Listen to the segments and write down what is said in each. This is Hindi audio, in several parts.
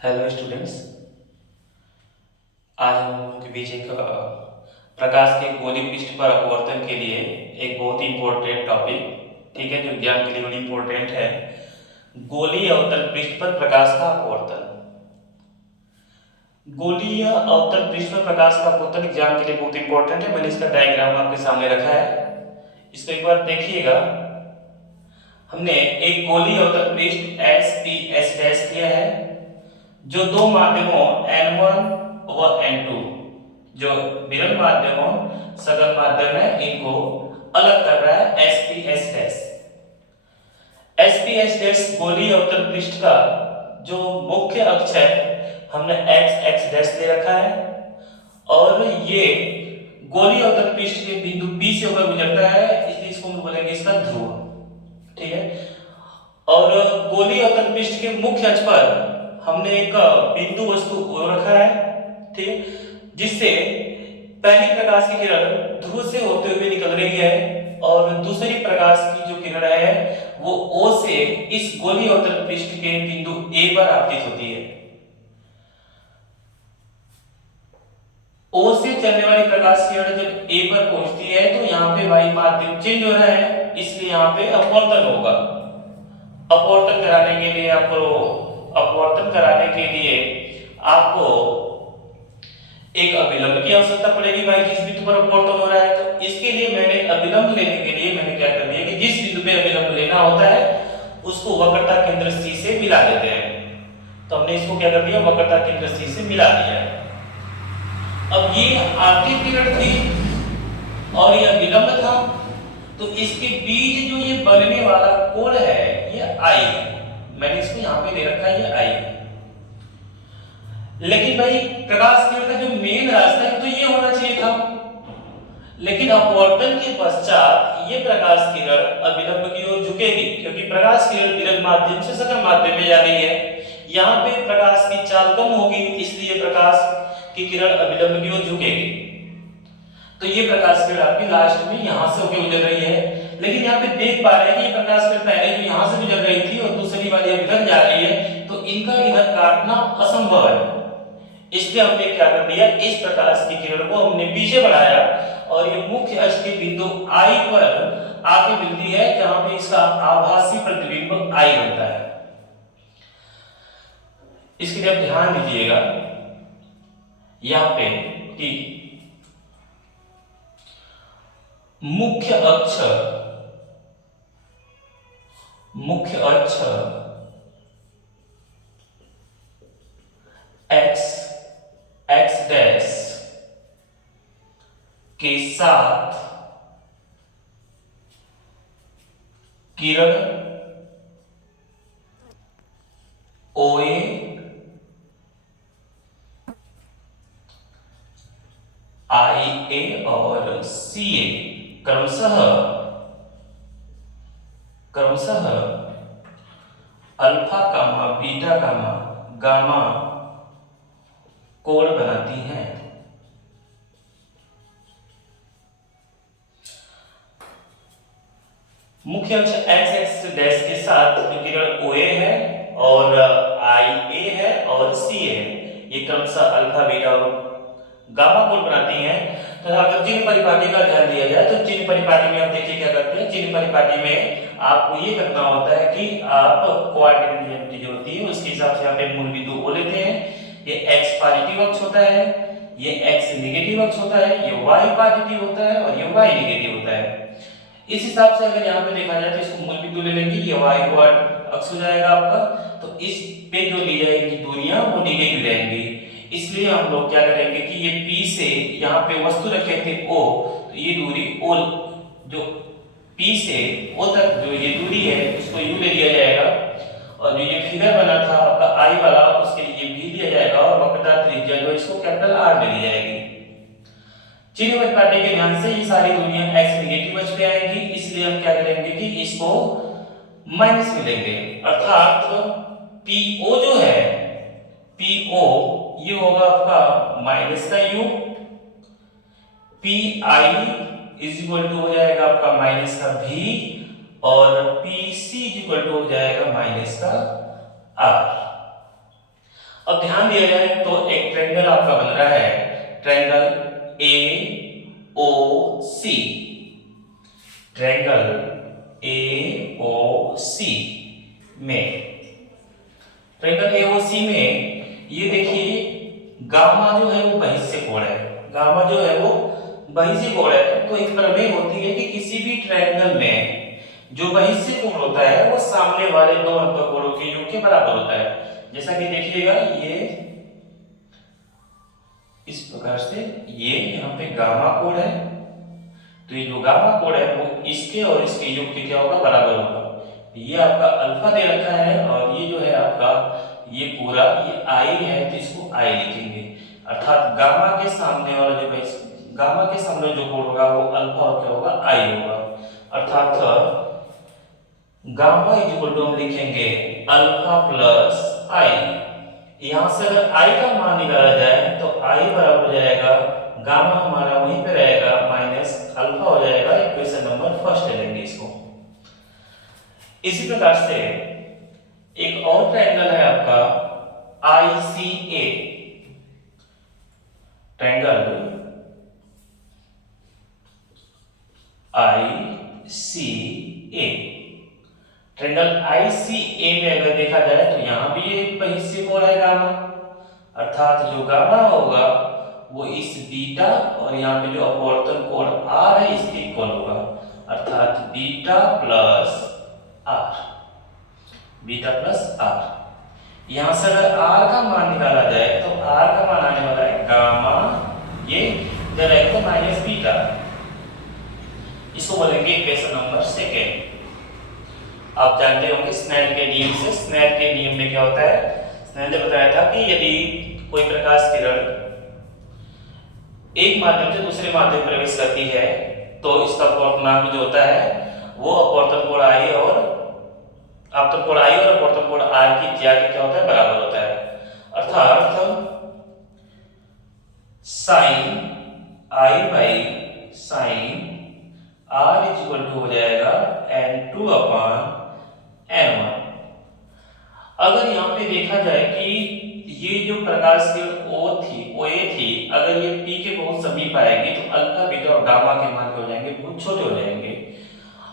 Hello students. आज हम लोगों के बीच एक प्रकाश के गोलीय पृष्ठ पर अपवर्तन के लिए एक बहुत ही इम्पोर्टेंट टॉपिक, ठीक है, जो विज्ञान के लिए बड़ी इम्पोर्टेंट है। गोलीय अवतल पृष्ठ पर प्रकाश का अपवर्तन। गोलीय अवतल पृष्ठ पर प्रकाश का अपवर्तन एग्जाम के लिए बहुत इंपॉर्टेंट है। मैंने इसका डायग्राम आपके सामने रखा है, इसको एक बार देखिएगा। हमने एक गोलीय अवतल पृष्ठ एस पी एस डैश किया है, जो दो माध्यमों N1 व N2, जो विरल माध्यम और सघन माध्यम है, इनको अलग कर रहा है एसपीएस डैश। एसपीएस डैश गोलीय अवतल पृष्ठ का जो मुख्य अक्ष है, हमने एक्स एक्स डैश ले रखा है, और ये गोलीय अवतल पृष्ठ के बिंदु P से होकर गुजरता है, इसलिए इसको हम बोलेंगे इसका ध्रुव, ठीक है। और गोलीय अवतल पृष्ठ के मुख्य अक्ष पर हमने एक बिंदु वस्तु O रखा है, ठीक, जिससे पहली प्रकाश की किरण ध्रुव से होते हुए निकल रही है, और दूसरी प्रकाश की जो किरण है वो O से इस गोलीय अवतल पृष्ठ के बिंदु A पर आपतित होती है। O से चलने वाली प्रकाश की किरण जब A पर पहुंचती है तो यहाँ पे वायु माध्यम चेंज हो रहा है, इसलिए यहाँ पे अपवर्तन होगा। अपवर्तन कराने के लिए आपको एक अभिलंब की आवश्यकता पड़ेगी भाई, जिस बिंदु पर अपवर्तन हो रहा है। तो इसके लिए मैंने अभिलंब लेने के लिए मैंने क्या कर दिया कि जिस बिंदु पे अभिलंब लेना होता है उसको वक्रता केंद्र C से मिला देते हैं। तो हमने इसको क्या कर दिया, वक्रता केंद्र C से मिला दिया। अब ये आखिरी किरण थी और ये अभिलंब था, तो इसके बीच जो ये बनने वाला कोण है ये I है। मैंने इसको यहाँ पे दे रखा है, ये I है। लेकिन भाई प्रकाश किरण का जो मेन रास्ता है तो ये होना चाहिए था, लेकिन अपवर्तन के पश्चात ये प्रकाश किरण अभिलंब की ओर झुकेगी, क्योंकि प्रकाश किरण विरल माध्यम से सघन माध्यम में जा रही है। यहाँ पे प्रकाश की चाल कम होगी, इसलिए प्रकाश की किरण अभिलंब की ओर झुकेगी। तो ये प्रकाश किरण आपकी लास्ट में यहां से होकर गुजर रही है, लेकिन यहाँ पे देख पा रहे हैं कि ये प्रकाश किरण पहले जो यहां से गुजर रही थी और दूसरी वाली इधर जा रही है, तो इनका इधर काटना असंभव है। इसलिए हमने क्या कर दिया, इस प्रकाश की किरण को हमने पीछे बढ़ाया और ये मुख्य अक्ष के बिंदु I पर आके मिलती है, जहां पे इसका आभासी प्रतिबिंब I बनता है। इसके लिए आप ध्यान दीजिएगा यहाँ पे कि मुख्य अक्ष x x डैश के साथ किरण OA IA और CA क्रमशः अल्फा कामा बीटा कामा गामा कोण बनाती हैं। मुख्य अक्ष x x डैश के साथ जो किरण OA है और IA है और CA है, ये क्रमशः अल्फा बीटा और गामा कोण बनाती हैं। तो अगर चिन्ह परिपाटी का ध्यान दिया जाए तो चिन्ह परिपाटी में आप देखिए क्या करते हैं, चिन्ह परिपाटी में आपको ये करना होता है कि आप कोऑर्डिनेट नियम जो होती है उसके हिसाब से यहाँ पे मूल बिंदु O लेते हैं। ये x पॉजिटिव अक्ष होता है, ये x नेगेटिव अक्ष होता है, ये y पॉजिटिव होता है और ये y नेगेटिव होता है। इस हिसाब से अगर यहाँ पे देखा जाए तो इसको मूल बिंदु ले लेंगे, ये y अक्ष हो जाएगा आपका। तो इस पे जो ली जाएगी दूरियां वो नेगेटिव रहेंगी, इसलिए हम लोग क्या करेंगे कि ये P से यहाँ पे वस्तु रखे थे O, तो ये दूरी O, जो P से O तक जो ये दूरी है उसको U ले लिया जाएगा, और जो ये फिगर बना था आपका I वाला उसके लिए V लिया जाएगा, और वक्रता त्रिज्या जो इसको कैपिटल R ले ली जाएगी। चिन्ह परिपाटी के ध्यान से ये सारी दूरियां x नेगेटिव अक्ष पे आएंगी, इसलिए हम क्या करेंगे कि इसको माइनस में लेंगे, अर्थात PO जो है PO ये होगा आपका माइनस का U, PI is equal to हो जाएगा आपका माइनस का V, और PC इज इक्वल टू हो जाएगा माइनस का R। अब ध्यान दिया जाए तो एक ट्रायंगल आपका बन रहा है, triangle A O C, triangle A ओ सी में, ट्रायंगल ए ओ सी में ये देखिए गामा जो है वो बहिष्य कोण है, गामा जो है वो बहिष्य कोण है। तो एक प्रमेय होती है कि किसी भी ट्रायंगल में जो बहिष्य कोण होता है वो सामने वाले दो अंतःकोणों के योग के बराबर होता है। जैसा कि देखिएगा ये इस प्रकार से, ये यहाँ पे गामा कोण है, तो ये जो गामा कोण है वो इसके और इसके योग के क्या होगा, बराबर होगा। ये आपका अल्फा दे रखा है और ये जो है आपका ये पूरा ये आई है, तो इसको आई लिखेंगे, अर्थात गामा के सामने वाला जो गामा के सामने जो कोण होगा वो अल्फा और क्या होगा, आई होगा। अर्थात गामा इज इक्वल टू हम लिखेंगे अल्फा प्लस आई। यहां से अगर आई का मान निकाला जाए तो आई बराबर हो जाएगा, गामा हमारा वहीं पे रहेगा, माइनस अल्फा हो जाएगा। इक्वेशन नंबर फर्स्ट ले लेंगे इसको। इसी प्रकार से एक और ट्रायंगल है आपका ICA, triangle ICA, triangle ICA में अगर देखा जाए तो यहां भी एक बहिष्य कोण है गामा, अर्थात जो गामा होगा वो इस बीटा और यहाँ पे जो अपवर्तन कोण R है इसके इक्वल होगा, अर्थात beta plus R, beta plus R। यहां से अगर R का मान निकाला जाए तो R का मान आने वाला है गामा, ये इधर है तो माइनस बीटा, इसको बोलेंगे इक्वेशन नंबर सेकेंड। आप जानते होंगे स्नेल के नियम से, स्नेल के नियम में क्या होता है, स्नेल ने बताया था कि यदि कोई प्रकाश किरण एक माध्यम से दूसरे माध्यम में प्रवेश करती है तो इसका अपवर्तनांक जो होता है वो अपवर्तन कोण आई और आपतन कोण आई और अपवर्तन कोण आर की ज्या के क्या होता है, बराबर होता है। अर्थात sine i by sine r is equal to हो जाएगा n2 अपॉन n1। अगर यहाँ पे देखा जाए कि ये जो प्रकाश की OA थी, अगर ये P के बहुत समीप आएगी तो अल्फा बीटा और गामा के मान हो जाएंगे, बहुत छोटे हो जाएंगे।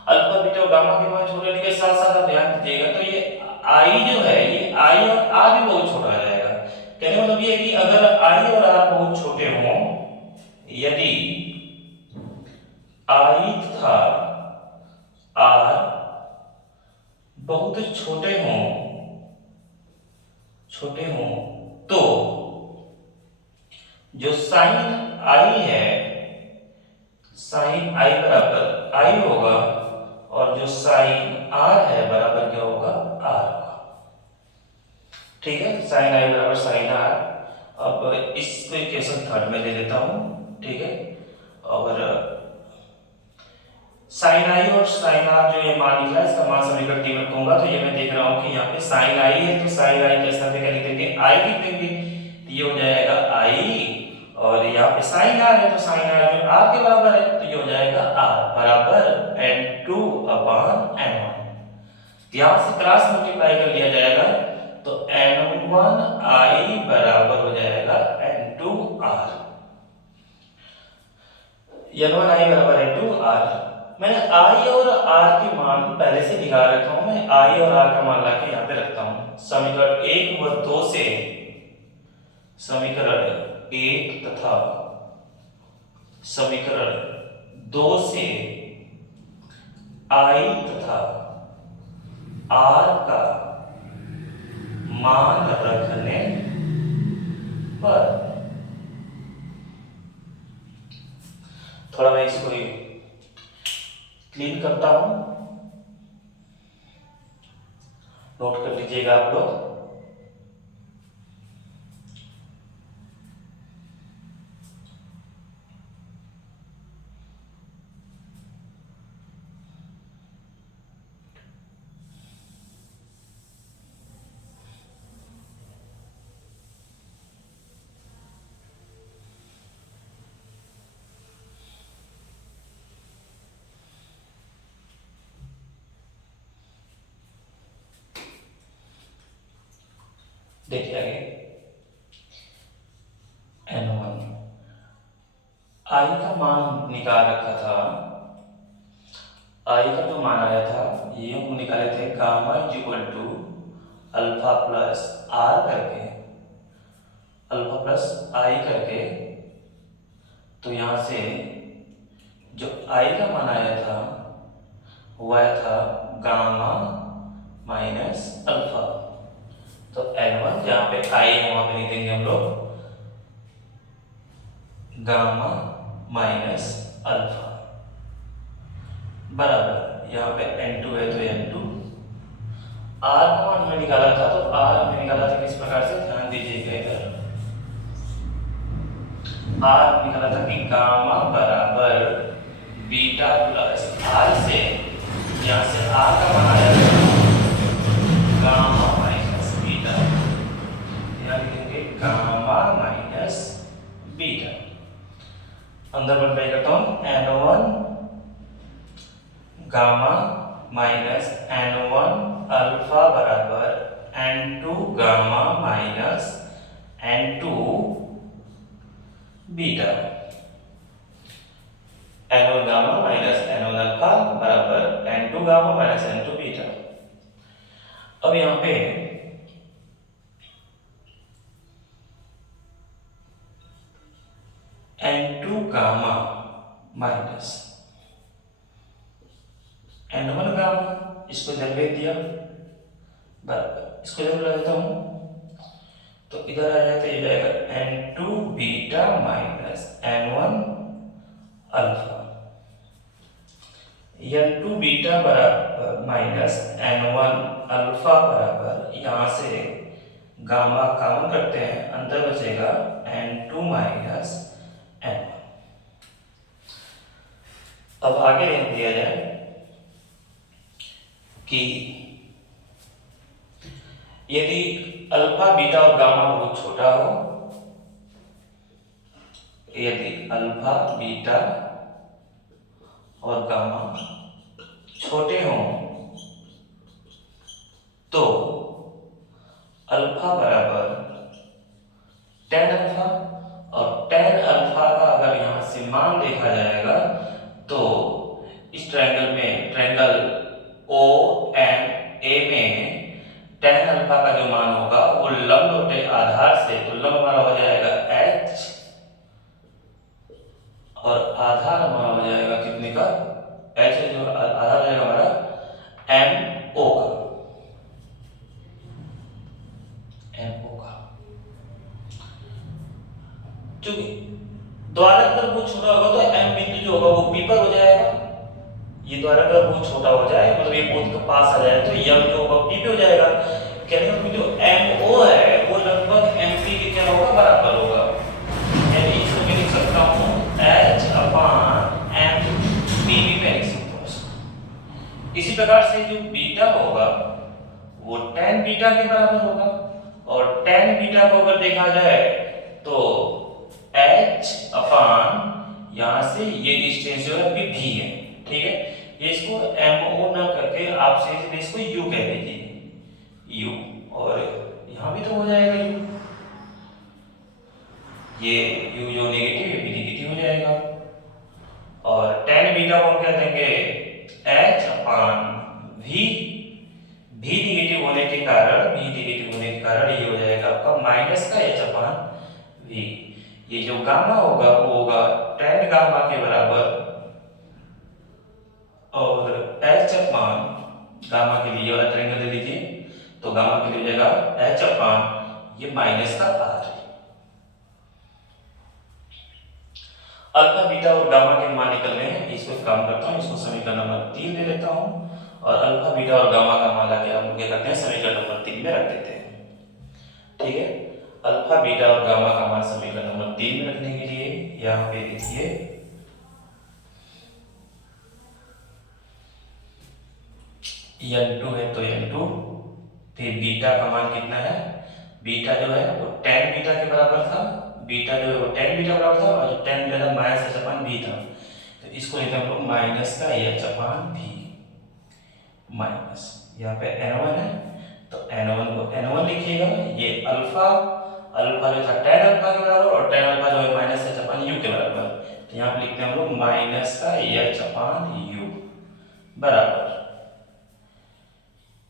अल्फा बीटा और गामा के मान छोटे होने के साथ साथ आप ध्यान दीजिएगा तो ये I जो है, ये I और R भी बहुत छोटा हो जाएगा। कहने मतलब ये है कि अगर I और R बहुत छोटे हों, यदि I तथा R बहुत छोटे हों तो जो साइन आई है, साइन आई बराबर आई होगा और जो साइन आर है बराबर क्या होगा, आर होगा। ठीक है, साइन आई बराबर साइन आर। अब इसको इक्वेशन थर्ड में ले लेता हूं, ठीक है, और साइन आई और साइन आर जो ये मान निकला इसका मान समीकरण टी में रखूंगा, तो ये मैं देख रहा हूं कि यहाँ पे साइन आई है तो साइन आई के स्थान पे क्या लिख देंगे, आई लिख देंगे, तो ये हो जाएगा आई, और यहाँ पे साइन आर है तो साइन आर जो आर के बराबर है तो ये हो जाएगा आर बराबर n2 अपॉन n1। यहाँ से क्रॉस मल्टीप्लाई कर लिया जाएगा तो n1 आई बराबर हो जाएगा n2 r, n1 आई बराबर n2 r। मैंने I और R के मान पहले से निकाल रखा हूं, मैं I और R का मान लाके यहाँ पे रखता हूं। समीकरण 1 व 2 से, समीकरण 1 तथा समीकरण 2 से I तथा R का मान रखने पर, थोड़ा मैं इसको क्लीन करता हूं, नोट कर लीजिएगा आप लोग। देखिए आगे, निकाल रखा था, आई का जो मान आया था ये हम निकाले थे gamma is equal to alpha plus r करके, अल्फा प्लस आई करके। तो यहाँ से जो आई का मान आया था वो आया था गामा माइनस अल्फा। तो N1 जहाँ पे आई है वहां पे लिख देंगे हम लोग गामा माइनस अल्फा बराबर, यहाँ पे N2 है तो N2। R का मान हमने निकाला था, तो R हमने निकाला था किस प्रकार से, ध्यान दीजिएगा इधर। R निकाला था कि गामा बराबर बीटा प्लस R से, यहाँ से R का मान आया था गामा माइनस बीटा, यहाँ लिखेंगे गामा माइनस बीटा। अंदर मल्टीप्लाई करता हूँ N1 gamma minus N1 alpha बराबर N2 gamma minus N2 beta. N1 gamma minus N1 alpha बराबर N2 gamma minus N2 beta. अब यहाँ पे N2 gamma minus N1 gamma, इसको इधर भेज दिया बराबर, इसको इधर बुला देता हूं तो इधर आ जाता, ये जाएगा N2 beta minus N1 alpha. N2 beta बराबर माइनस N1 अल्फा बराबर, यहां से गामा कॉमन करते हैं, अंदर बचेगा N2 माइनस N1। अब आगे लिख दिया जाए कि यदि अल्फा बीटा और गामा बहुत छोटा हो, यदि अल्फा बीटा और गामा छोटे हों तो अल्फा बराबर tan अल्फा, और tan अल्फा का अगर यहां से मान देखा जाएगा तो इस ट्रायंगल में, ट्रायंगल ओ एम ए में tan अल्फा का जो मान होगा वो लंब आधार से, तो लंब हमारा हो जाएगा h और आधार हमारा हो जाएगा कितने का, h जो आधार हो जाएगा हमारा MO का। चूंकि द्वारक अगर वो छोटा होगा तो M बिंदु जो होगा वो P पर हो जाएगा। ये द्वारक अगर बहुत छोटा हो जाए, मतलब ये बहुत के पास आ जाए, तो M जो होगा P पे हो जाएगा। कहने का जो MO है वो लगभग MP के क्या होगा, बराबर होगा। यानी इसको मैं लिख सकता हूँ H अपान MP में लिख सकता हूँ। इसी प्रकार से जो बीटा होगा वो tan बीटा के बराबर होगा, और tan बीटा को अगर देखा जाए तो H अपान यहाँ से ये डिस्टेंस जो है V है, ठीक है। ये इसको MO ना करके आप सीधे इसको U कह दीजिए, U, और यहाँ भी तो हो जाएगा U, ये U जो नेगेटिव है भी नेगेटिव हो जाएगा, और tan बीटा को क्या देंगे H अपान V, V नेगेटिव होने के कारण ये हो जाएगा आपका माइनस का H अपान V। ये जो गामा होगा वो होगा tan गामा के बराबर, और H अपान गामा के लिए वाला ट्रायंगल दे दीजिए, तो गामा के लिए हो जाएगा H अपान ये माइनस का R। अल्फा बीटा और गामा के मान निकलने हैं, इसको काम करता हूँ, इसको समीकरण नंबर 3 ले लेता हूँ, और अल्फा बीटा और गामा का मान लाके हम क्या करते हैं, समीकरण नंबर 3 में रख देते हैं, ठीक है। अल्फा बीटा और गामा का मान समीकरण नंबर 3 में रखने के लिए यहाँ पे देखिए N2 है तो N2, फिर बीटा का मान कितना है, बीटा जो है वो tan बीटा के बराबर था, बीटा जो है वो tan बीटा बराबर था, और जो tan बीटा था माइनस h अपान v था, तो इसको लेते हैं हम लोग माइनस का h अपान v माइनस, यहाँ पे N1 है तो N1 को N1 लिखिएगा, ये अल्फा, अल्फा जो था tan अल्फा के बराबर, और tan अल्फा जो है माइनस h अपान u के बराबर, तो यहाँ पे लिखते हैं हम लोग माइनस का एच अपान यू बराबर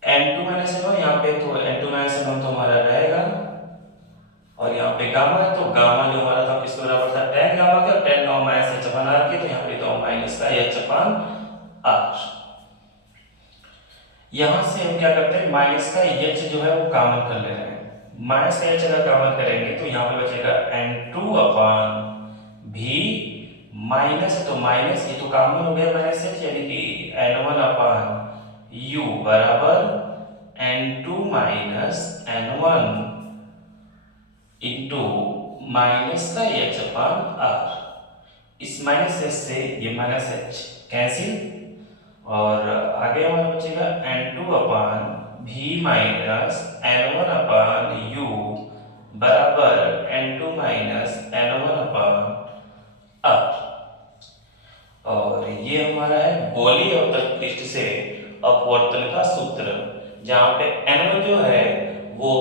N2 माइनस N1, यहाँ पे तो N2 माइनस N1 तो हमारा रहेगा और यहाँ पे गामा है, तो गामा जो हमारा था किसके बराबर था, tan गामा के, और tan gamma minus h upon r के, तो यहाँ पे तो माइनस का एच अपान आर। यहाँ से हम क्या करते हैं, माइनस का एच जो है वो कॉमन कर ले रहे हैं। माइनस का एच अगर कॉमन करेंगे तो यहाँ पे बचेगा N2 अपान भी माइनस है तो माइनस, ये तो कॉमन हो गया माइनस एच, यानी कि N1 अपान यू बराबर N2 minus N1 into minus का एच अपान आर। इस माइनस एच से ये माइनस एच कैंसिल, और आगे हमारा बचेगा N2 अपान भी माइनस N1 अपान यू बराबर N2 minus N1 upon R. और ये हमारा है गोलीय अवतल पृष्ठ से अपवर्तन का सूत्र, जहाँ पे N1 जो है वो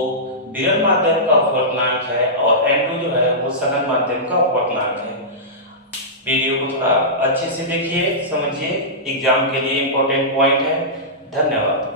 विरल माध्यम का अपवर्तनांक है और N2 जो है वो सघन माध्यम का अपवर्तनांक है। वीडियो को थोड़ा अच्छे से देखिए, समझिए, एग्जाम के लिए इंपॉर्टेंट पॉइंट है। धन्यवाद।